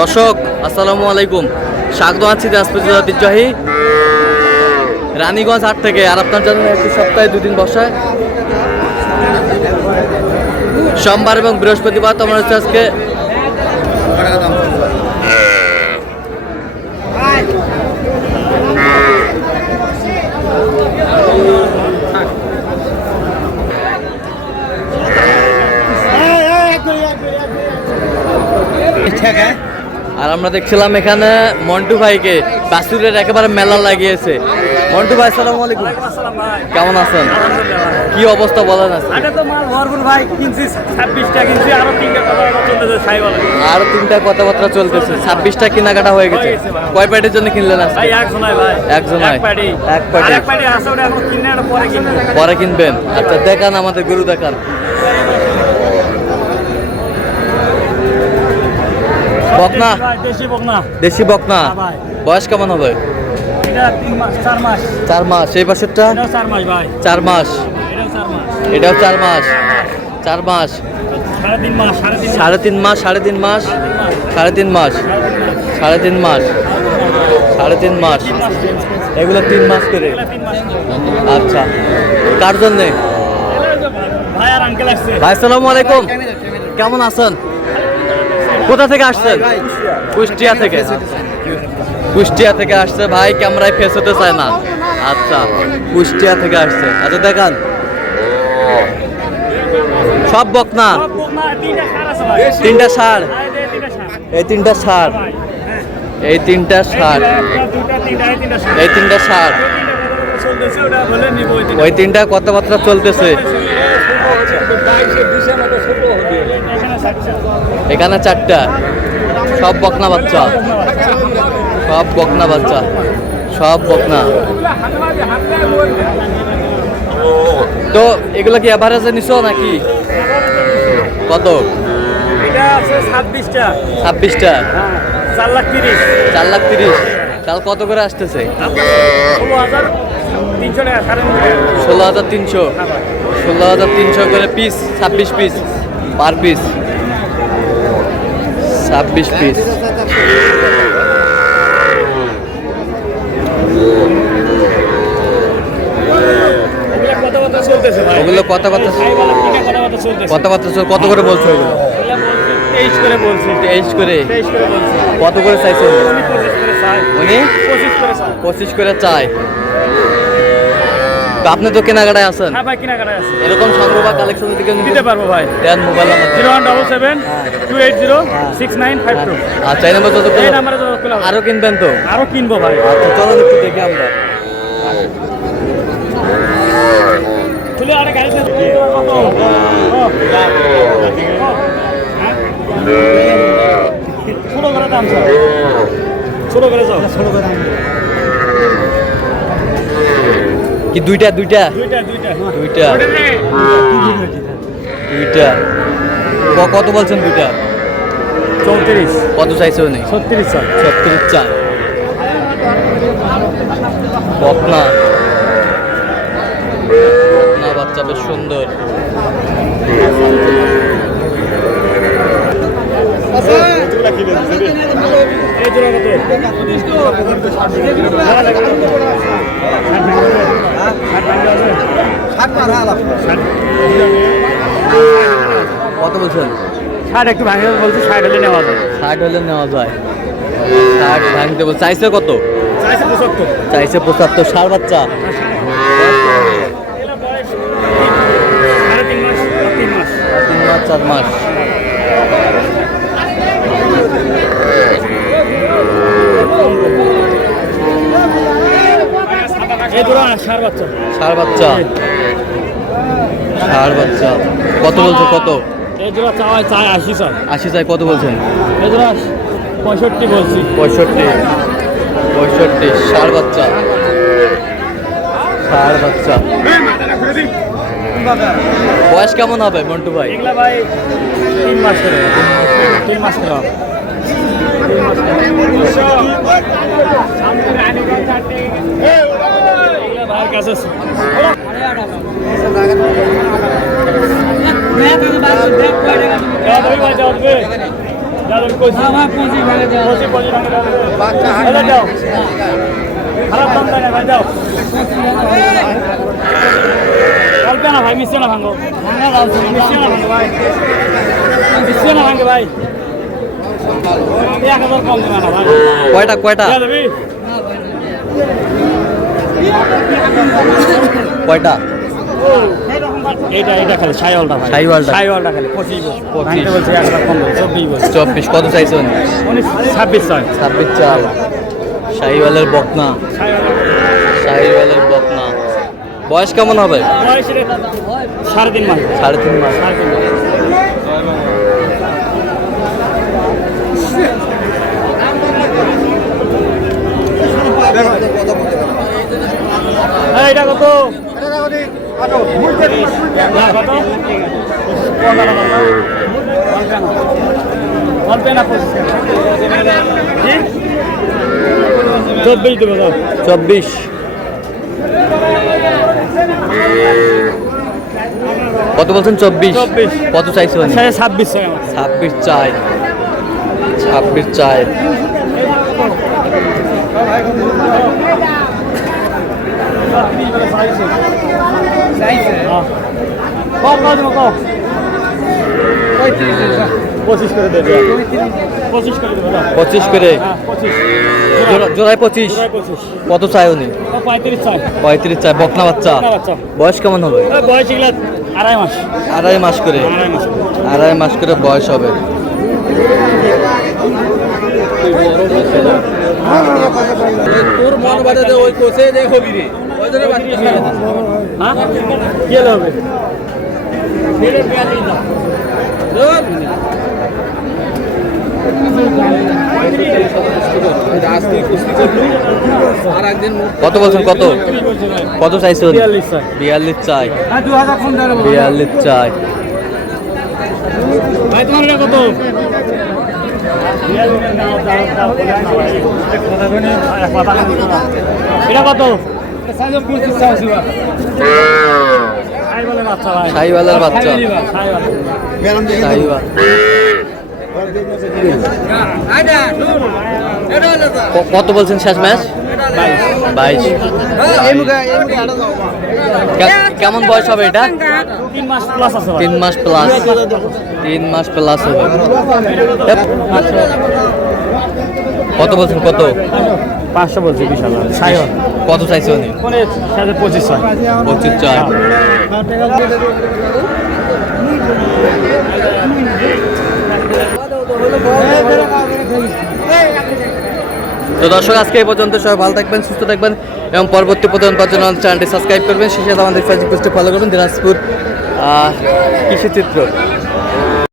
দর্শক আসসালামু আলাইকুম, স্বাগত আছি দিনাজপুর জেলার ঐতিহ্যবাহী রানীগঞ্জ হাট থেকে। আর আপনার জন্য একটি সপ্তাহে 2 দিন বসায়, সোমবার এবং বৃহস্পতিবার। তোমার হচ্ছে আজকে আর আমরা দেখছিলাম এখানে মন্টু ভাইকে বাসুরের একেবারে মেলা লাগিয়েছে। মন্টু ভাই আসসালামু আলাইকুম, কেমন আছেন? কি অবস্থা বলেন? আরো 3টা কথাবার্তা চলতেছে, 26টা কেনাকাটা হয়ে গেছে। কয় প্যাটের জন্য কিনলেন? একজনায় পরে কিনবেন। আচ্ছা দেখান, আমাদের গরু দেখান। বকনা, দেশি বকনা। বয়স কেমন হবে? 4 মাস। এই পাশেরটা 4 মাস, এটাও 4 মাস। 4 মাস, 3.5 মাস, 3.5 মাস, 3.5 মাস, 3.5 মাস, 3.5 মাস। এগুলো 3 মাস করে। আচ্ছা, কার জন্যে? ভাই আসসালামু আলাইকুম, কেমন আছেন? কোথা থেকে আসছেন? কুষ্টিয়া থেকে। কুষ্টিয়া থেকে আসছে ভাই, ক্যামেরায় ফেস হতে চায় না। আচ্ছা, কুষ্টিয়া থেকে আসছে। আচ্ছা দেখান, সব বকনা। 3টা ষাঁড়, এই 3টা ষাঁড়, এই 3টা ষাঁড়, এই 3টা ষাঁড়। ওই 3টা কথাবার্তা চলতেছে। এখানে 4টা, সব বকনা বাচ্চা, সব বকনা বাচ্চা, সব বকনা। তো এগুলো কি এভারেজে নিছো নাকি? কত? 26টা। 4,30,000। তাহলে কত করে আসতেছে? 16,300। 16,300 করে piece, 26 piece per piece, 26 piece. ওগুলো কথাবার্তা কত করে বলছো? ওগুলো 23 করে বলছি। 23 করে? কত করে চাইছে উনি? 25 করে চাই। তো আপনি তো কেনাকাটায় আছেন? হ্যাঁ ভাই, কেনাকাটায় আছে। এরকম সংগ্রহ বা কালেকশন দিতে পারবো ভাই। দেন মোবাইল নাম্বার 0177-280-6952। আচ্ছা, এই নাম্বার তো এই নাম্বারে আরো কিনবেন তো? আরো কিনবো ভাই। আচ্ছা চলো একটু দেখি আমরা। তুলে আরে গাড়িতে কত? ছোট করে দাম স্যার, ছোট করে যাও, ছোট করে দাম। কি দুইটা? দুইটা কত বলছেন? দুইটা 34। কত চাইছে উনি? 36 স্যার। 36 চাই। বকনা বাচ্চা বেশ সুন্দর। কত বলছেন? 60 একটু ভাঙে বলছি, 60 হলে নেওয়া যায়। 60 হলে নেওয়া যায়। 60 ভাঙতে বল। চাইছে কত? চাইছে 75। চাইছে 75। ষাঁড় বাচ্চা। 3 মাস, 4 মাস। এই দুটো ষাঁড় বাচ্চা। ষাঁড় বাচ্চা, ষাঁড় বাচ্চা। কত বলছো? কত? এই দুটো চাই 80 স্যার। 80 চাই। কত বলছেন? এই দুটো 65 বলছি। 65। ষাঁড় বাচ্চা, ষাঁড় বাচ্চা। বয়স কেমন হবে মন্টু ভাই? এগুলা ভাই 3 মাস করে। 3 মাস করে হবে। এগুলা ভাইয়ের কাছে আছে। ভাই মিশে না ভাঙো মিশে না ভাঙো ভাই মিশে না ভাঙে ভাই 1000 কম দেবে না ভাই কয়টা কয়টা কয়টা এটা খালি সাইওয়ালটা ভাই সাইওয়ালটা খালি 25 ভাঙতে বলছে 1000 কম 24 কত চাইছেন? 26 চাই 26 চাই। শাহিওয়ালের বকনা, শাহিওয়ালের বকনা। বয়স কেমন হবে? বয়স 3.5 মাস 3.5 মাস। এটা কত? চব্বিশ। কত বলছেন? 24। কত চাইছে? 26 চাই। 26 চাই। পঁচিশ করে দেবে 25 করে দেবে 25 করে জোড়ায় 25। কত চাই উনি? 35 চাই। বকনা বাচ্চা। বয়স কেমন হবে? বয়স এগুলা 2.5 মাস 2.5 মাস করে 2.5 মাস করে বয়স হবে। তোর মন বাজাতে ওই কোচে দেখো বিরে ওই জন্য বাচ্চা হ্যাঁ কি হবে কত বলছেন? কত কত চাইছেন? 42 চাই। 42 চাই। ভাই তোমার এটা কত? এটা কত? শাহিওয়ালের বাচ্চা। শাহিওয়াল। কত বলছেন শেষ ম্যাচ? 22। কেমন বয়স হবে এটা? 3 মাস প্লাস আছে 3 মাস প্লাস। 3 মাস প্লাস হবে। কত বলছেন? কত? 500 বলছে 20,000 কত চাইছে উনি? 25 চাই। 25 চাই। তো দর্শক আজকে এই পর্যন্ত। সবাই ভালো থাকবেন, সুস্থ থাকবেন এবং পরবর্তী প্রতিবেদন পাওয়ার জন্য চ্যানেলটি সাবস্ক্রাইব করবেন। সেই সাথে আমাদের ফেসবুক পেজটি ফলো করবেন। দিনাজপুর কৃষি চিত্র।